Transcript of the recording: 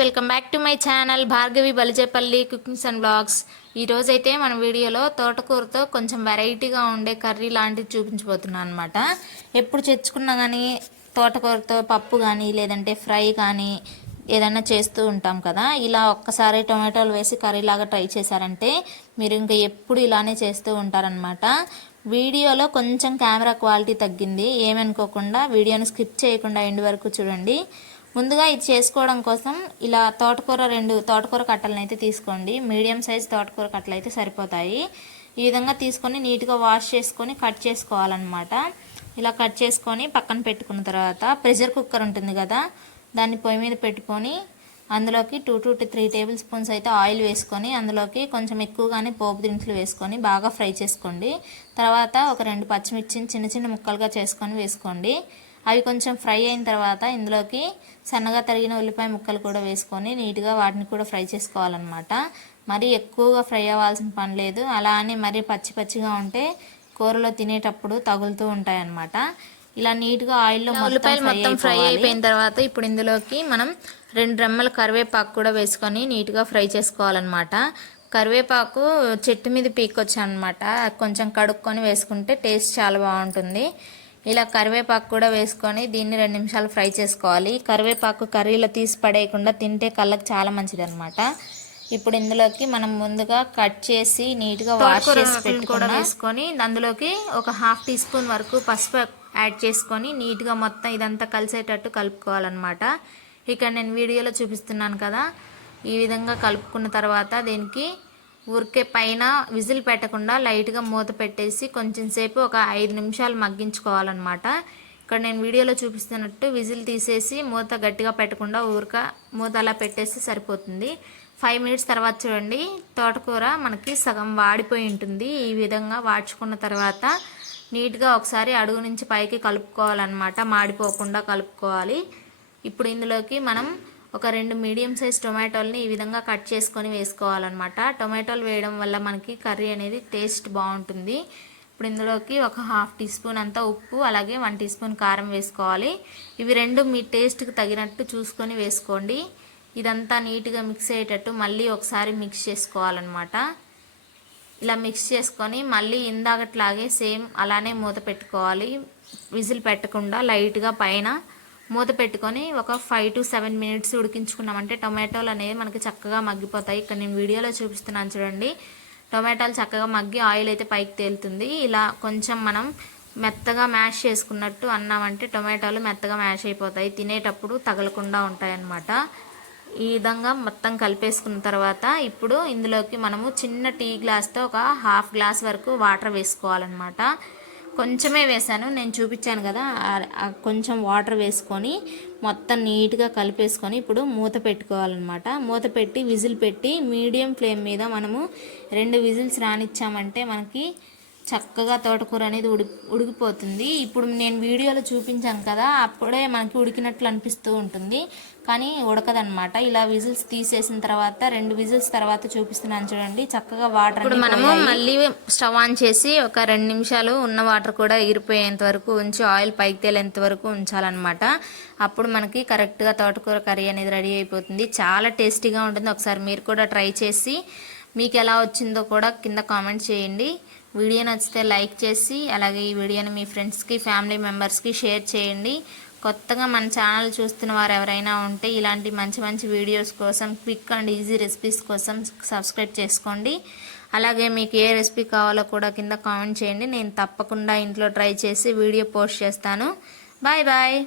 Welcome back to my channel Bhargavi Balijepalli cookings and blogs. ఈరోజైతే మన వీడియోలో తోటకూరతో కొంచెం వెరైటీగా ఉండే కర్రీ లాంటిది చూపించబోతున్నాను అనమాట ఎప్పుడు తెచ్చుకున్నా కానీ తోటకూరతో పప్పు కానీ లేదంటే ఫ్రై కానీ ఏదైనా చేస్తూ ఉంటాం కదా. ఇలా ఒక్కసారి టొమాటోలు వేసి కర్రీలాగా ట్రై చేశారంటే మీరు ఇంకా ఎప్పుడు ఇలానే చేస్తూ ఉంటారనమాట వీడియోలో కొంచెం కెమెరా క్వాలిటీ తగ్గింది. ఏమనుకోకుండా వీడియోని స్కిప్ చేయకుండా ఎండ్ వరకు చూడండి. ముందుగా ఇది చేసుకోవడం కోసం ఇలా తోటకూర రెండు తోటకూర కట్టలను అయితే తీసుకోండి. మీడియం సైజ్ తోటకూర కట్టలు అయితే సరిపోతాయి. ఈ విధంగా తీసుకొని నీట్గా వాష్ చేసుకొని కట్ చేసుకోవాలన్నమాట. ఇలా కట్ చేసుకొని పక్కన పెట్టుకున్న తర్వాత ప్రెషర్ కుక్కర్ ఉంటుంది కదా దాన్ని పొయ్యి మీద పెట్టుకొని అందులోకి two two three tablespoons అయితే ఆయిల్ వేసుకొని అందులోకి కొంచెం ఎక్కువగానే పోపు దినుసులు వేసుకొని బాగా ఫ్రై చేసుకోండి. తర్వాత ఒక రెండు పచ్చిమిర్చిని చిన్న చిన్న ముక్కలుగా చేసుకొని వేసుకోండి. అవి కొంచెం ఫ్రై అయిన తర్వాత ఇందులోకి సన్నగా తరిగిన ఉల్లిపాయ ముక్కలు కూడా వేసుకొని నీట్గా వాటిని కూడా ఫ్రై చేసుకోవాలన్నమాట. మరీ ఎక్కువగా ఫ్రై అవ్వాల్సిన పని లేదు. అలా అని మరీ పచ్చి పచ్చిగా ఉంటే కూరలో తినేటప్పుడు తగులుతూ ఉంటాయన్నమాట. ఇలా నీట్గా ఆయిల్లో ఉల్లిపాయలు మొత్తం ఫ్రై అయిపోయిన తర్వాత ఇప్పుడు ఇందులోకి మనం రెండు రెమ్మల కరివేపాకు కూడా వేసుకొని నీట్గా ఫ్రై చేసుకోవాలన్నమాట. కరివేపాకు చెట్టు మీద పీకొచ్చానమాట కొంచెం కడుక్కొని వేసుకుంటే టేస్ట్ చాలా బాగుంటుంది. ఇలా కరివేపాకు కూడా వేసుకొని దీన్ని రెండు నిమిషాలు ఫ్రై చేసుకోవాలి. కరివేపాకు కర్రీలో తీసి పడేయకుండా తింటే కళ్ళకి చాలా మంచిది అనమాట ఇప్పుడు ఇందులోకి మనం ముందుగా కట్ చేసి నీట్గా వాష్ చేసి కూడా వేసుకొని అందులోకి ఒక హాఫ్ టీ స్పూన్ వరకు పసుపు యాడ్ చేసుకొని నీట్గా మొత్తం ఇదంతా కలిసేటట్టు కలుపుకోవాలన్నమాట. ఇక్కడ నేను వీడియోలో చూపిస్తున్నాను కదా. ఈ విధంగా కలుపుకున్న తర్వాత దీనికి ఊరికే పైన విజిల్ పెట్టకుండా లైట్గా మూత పెట్టేసి కొంచెం సేపు ఒక ఐదు నిమిషాలు మగ్గించుకోవాలన్నమాట. ఇక్కడ నేను వీడియోలో చూపిస్తున్నట్టు విజిల్ తీసేసి మూత గట్టిగా పెట్టకుండా ఊరిక మూత అలా పెట్టేసి సరిపోతుంది. ఫైవ్ మినిట్స్ తర్వాత చూడండి తోటకూర మనకి సగం వాడిపోయి ఉంటుంది. ఈ విధంగా వాడ్చుకున్న తర్వాత నీట్గా ఒకసారి అడుగు నుంచి పైకి కలుపుకోవాలన్నమాట. మాడిపోకుండా కలుపుకోవాలి. ఇప్పుడు ఇందులోకి మనం ఒక రెండు మీడియం సైజ్ టొమాటోల్ని ఈ విధంగా కట్ చేసుకొని వేసుకోవాలన్నమాట. టొమాటోలు వేయడం వల్ల మనకి కర్రీ అనేది టేస్ట్ బాగుంటుంది. ఇప్పుడు ఇందులోకి ఒక హాఫ్ టీ స్పూన్ అంతా ఉప్పు అలాగే వన్ టీ స్పూన్ కారం వేసుకోవాలి. ఇవి రెండు మీ టేస్ట్కి తగినట్టు చూసుకొని వేసుకోండి. ఇదంతా నీట్గా మిక్స్ అయ్యేటట్టు మళ్ళీ ఒకసారి మిక్స్ చేసుకోవాలన్నమాట. ఇలా మిక్స్ చేసుకొని మళ్ళీ ఇందాకట్లాగే సేమ్ అలానే మూత పెట్టుకోవాలి. విజిల్ పెట్టకుండా లైట్గా పైన మూత పెట్టుకొని ఒక ఫైవ్ టు సెవెన్ మినిట్స్ ఉడికించుకున్నామంటే టొమాటోలు అనేవి మనకి చక్కగా మగ్గిపోతాయి. ఇక్కడ నేను వీడియోలో చూపిస్తున్నాను చూడండి. టొమాటోలు చక్కగా మగ్గి ఆయిల్ అయితే పైకి తేలుతుంది. ఇలా కొంచెం మనం మెత్తగా మ్యాష్ చేసుకున్నట్టు అన్నామంటే టొమాటోలు మెత్తగా మ్యాష్ అయిపోతాయి. తినేటప్పుడు తగలకుండా ఉంటాయన్నమాట. ఈ విధంగా మొత్తం కలిపేసుకున్న తర్వాత ఇప్పుడు ఇందులోకి మనము చిన్న టీ గ్లాస్తో ఒక హాఫ్ గ్లాస్ వరకు వాటర్ వేసుకోవాలన్నమాట. కొంచెమే వేసాను. నేను చూపించాను కదా కొంచెం వాటర్ వేసుకొని మొత్తం నీట్గా కలిపేసుకొని ఇప్పుడు మూత పెట్టుకోవాలన్నమాట. మూత పెట్టి విజిల్ పెట్టి మీడియం ఫ్లేమ్ మీద మనము రెండు విజిల్స్ రానిచ్చామంటే మనకి చక్కగా తోటకూర అనేది ఉడి ఉడికిపోతుంది. ఇప్పుడు నేను వీడియోలో చూపించాను కదా అప్పుడే మనకి ఉడికినట్లు అనిపిస్తూ ఉంటుంది. కానీ ఉడకదనమాట ఇలా విజిల్స్ తీసేసిన తర్వాత రెండు విజిల్స్ తర్వాత చూపిస్తున్నాను చూడండి. చక్కగా వాటర్ ఇప్పుడు మనము మళ్ళీ స్టవ్ ఆన్ చేసి ఒక రెండు నిమిషాలు ఉన్న వాటర్ కూడా ఇరిపోయేంత వరకు ఉంచి ఆయిల్ పైకి తేలేంత వరకు ఉంచాలన్నమాట. అప్పుడు మనకి కరెక్ట్గా తోటకూర కర్రీ అనేది రెడీ అయిపోతుంది. చాలా టేస్టీగా ఉంటుంది. ఒకసారి మీరు కూడా ట్రై చేసి మీకు ఎలా వచ్చిందో కూడా కింద కామెంట్ చేయండి. వీడియో నచ్చితే లైక్ చేసి అలాగే ఈ వీడియోని మీ ఫ్రెండ్స్కి ఫ్యామిలీ మెంబర్స్కి షేర్ చేయండి. కొత్తగా మన ఛానల్ చూస్తున్న వారు ఎవరైనా ఉంటే ఇలాంటి మంచి మంచి వీడియోస్ కోసం క్విక్ అండ్ ఈజీ రెసిపీస్ కోసం సబ్స్క్రైబ్ చేసుకోండి. అలాగే మీకు ఏ రెసిపీ కావాలో కూడా కింద కామెంట్ చేయండి. నేను తప్పకుండా ఇంట్లో ట్రై చేసి వీడియో పోస్ట్ చేస్తాను. Bye bye.